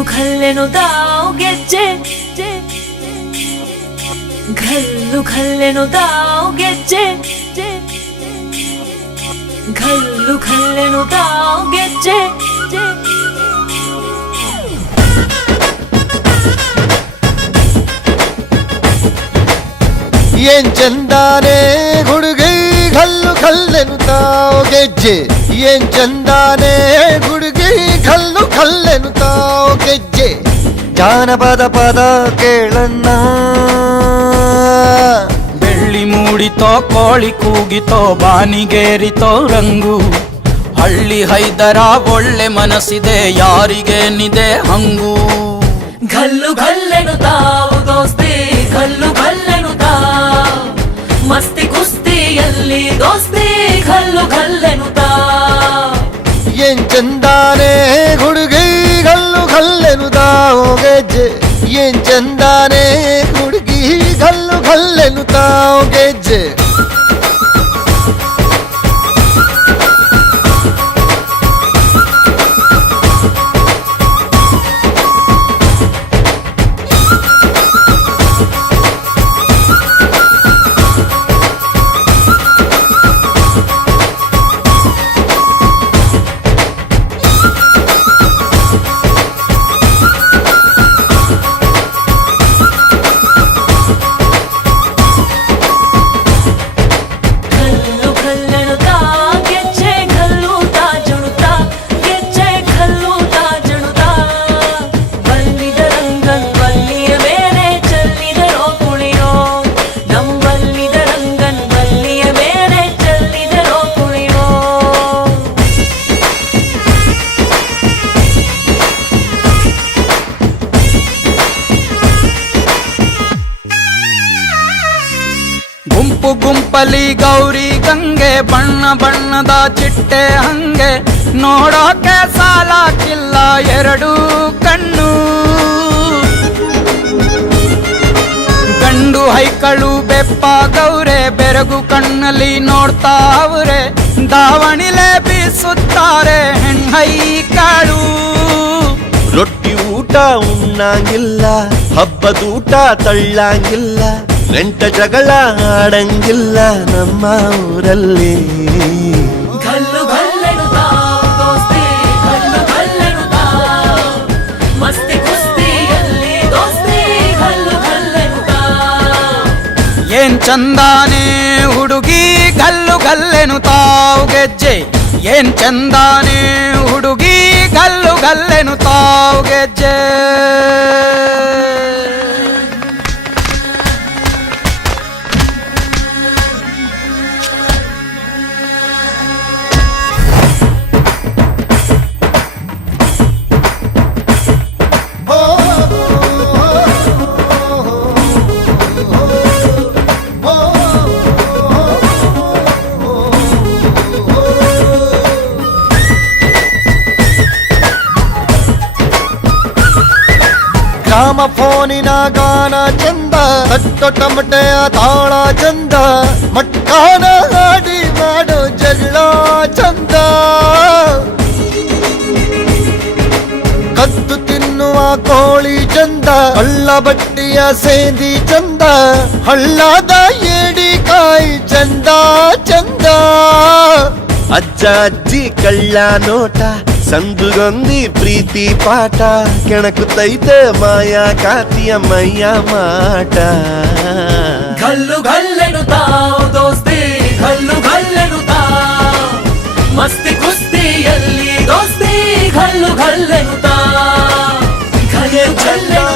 ಘಲ್ಲು ಘಲ್ಲೆನುತಾವ್ ಗೆಜ್ಜೆ ಘಲ್ಲು ಘಲ್ಲೆನುತಾವ್ ಗೆಜ್ಜೆ ಘಲ್ಲು ಘಲ್ಲೆನುತಾವ್ ಗೆಜ್ಜೆ ಏನ್ ಚಂದಾನೆ ಹುಡುಗಿ ಘಲ್ಲು ಘಲ್ಲೆನುತಾವ್ ಗೆಜ್ಜೆ ಏನ್ ಚಂದಾನೆ ಹುಡುಗಿ ಘಲ್ಲು ಘಲ್ಲೆನುತಾವ್ ಗೆಜ್ಜೆ ಜಾನಪದ ಪದ ಕೇಳಣ್ಣ ಬೆಳ್ಳಿ ಮೂಡಿತೋ ಕೋಳಿ ಕೂಗಿತೋ ಬಾನಿಗೇರಿತೋ ರಂಗು ಹಳ್ಳಿ ಹೈದರ ಒಳ್ಳೆ ಮನಸ್ಸಿದೆ ಯಾರಿಗೇನಿದೆ ಹಂಗು ಘಲ್ಲು ಘಲ್ಲೆನುತಾವ್ ದೋಸ್ತಿ ಘಲ್ಲು ಘಲ್ಲೆನುತಾವ್ ಮಸ್ತಿ ಕುಸ್ತಿಯಲ್ಲಿ ದೋಸ್ತಿ ಘಲ್ಲು ಘಲ್ಲೆನುತಾವ್ ಏನ್ ಚಂದಾನೆ ಹುಡುಗಿ ಘಲ್ಲು ಘಲ್ಲೆನುತಾವ್ ಗೆಜ್ಜೆ ಏನ್ ಚಂದಾನೆ ಹುಡುಗಿ ಘಲ್ಲು ಘಲ್ಲೆನುತಾವ್ ಗೆಜ್ಜೆ ಗುಂಪು ಗುಂಪಲಿ ಗೌರಿ ಗಂಗೆ ಬಣ್ಣ ಬಣ್ಣದ ಚಿಟ್ಟೆ ಹಂಗೆ ನೋಡೋಕೆ ಸಾಲಾಕಿಲ್ಲ ಎರಡು ಕಣ್ಣು ಗಂಡು ಹೈಕಳು ಬೆಪ್ಪಾಗವ್ರೆ ಬೆರಗು ಕಣ್ಣಲ್ಲಿ ನೋಡ್ತಾ ಅವ್ರೆ ದಾವಣಿಲೆ ಬೀಸುತ್ತಾರೆ ಹೆಣ್ಣೈಕಾಳು ರೊಟ್ಟಿ ಊಟ ಉಣ್ಣಂಗಿಲ್ಲ ಹಬ್ಬದೂಟ ತಳ್ಳಂಗಿಲ್ಲ ನೆಂಟ ಜಗಳ ಆಡಂಗಿಲ್ಲ ನಮ್ಮ ಊರಲ್ಲಿ ಘಲ್ಲು ಘಲ್ಲೆನುತಾವ್ ದೋಸ್ತಿ ಘಲ್ಲು ಘಲ್ಲೆನುತಾವ್ ಮಸ್ತಿ ಕುಸ್ತಿಯಲ್ಲಿ ದೋಸ್ತಿ ಘಲ್ಲು ಘಲ್ಲೆನುತಾವ್ ಏನ್ ಚಂದಾನೆ ಹುಡುಗಿ ಘಲ್ಲು ಘಲ್ಲೆನುತಾವ್ ಗೆಜ್ಜೆ ಏನ್ ಚಂದಾನೆ ಹುಡುಗಿ ಘಲ್ಲು ಘಲ್ಲೆನುತಾವ್ ಗೆಜ್ಜೆ ಗ್ರಾಮ ಫೋನಿನ ಗಾನ ಚಂದ ತಟ್ಟೊ ಟಮಟೆಯ ತಾಳ ಚಂದ ಮಟ್ಕಾನ ಹಾಡಿ ಮಾಡೋ ಜಗಳ ಚಂದ ಕದ್ದು ತಿನ್ನುವ ಕೋಳಿ ಚಂದ ಹಳ್ಳ ಬಟ್ಟಿಯ ಸೇಂದಿ ಚಂದ ಹಳ್ಳದ ಏಡಿಕಾಯಿ ಚಂದ ಚಂದ ಅಜ್ಜ ಅಜ್ಜಿ ಕಳ್ಳ ನೋಟ ಸಂದುಗೊಂದಿ ಪ್ರೀತಿ ಪಾಠ ಕೆಣಕುತ್ತೈತೆ ಮಾಯಾ ಕಾತಿಯ ಮೈಯ ಮಾಟ ಘಲ್ಲು ಘಲ್ಲೆನುತಾವ್ ದೋಸ್ತಿ ಘಲ್ಲು ಘಲ್ಲೆನುತಾವ್ ಮಸ್ತಿ ಕುಸ್ತಿಯಲ್ಲಿ ದೋಸ್ತಿ ಘಲ್ಲು ಘಲ್ಲೆನುತಾವ್ ಘಲ್ಲು ಘಲ್ಲೆನುತಾವ್